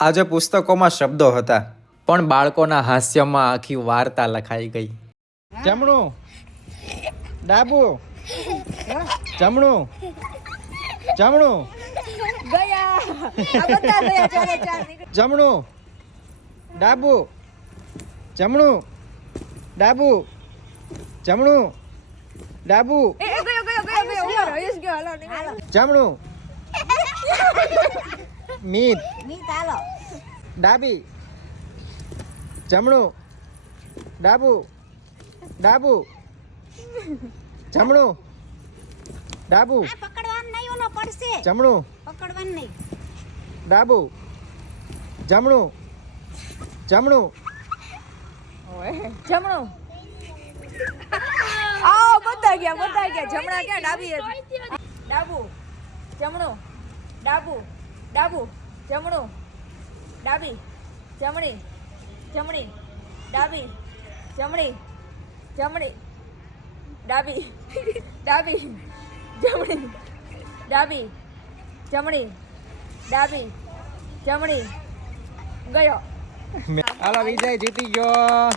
આજે પુસ્તકોમાં શબ્દો હતા, પણ બાળકોના હાસ્યમાં આખી વાર્તા લખાઈ ગઈ. જમણું, ડાબું, જમણું, જમણું, જમણું, ડાબું, જમણું, ડાબું, જમણું, ડાબું, જમણું, મીત, ડાબી, જમણું, ડાબું, ડાબું, જમણું, ડાબું, પકડવાનું નહીં, ઓનો પડશે. જમણું, પકડવાનું નહીં. ડાબું, જમણું, જમણું, જમણું. આવો બધા ગયા જમણા ક્યાં ડાબી હતી. ડાબુ, જમણું, ડાબુ, ડાબુ, જમણું, ડાબી, જમણી, જમણી, ડાબી, જમણી, જમણી, ડાબી, ડાબી, જમણી, ડાબી, જમણી, ડાબી, જમણી. ગયો. હાલો વિજય જીતી ગયો.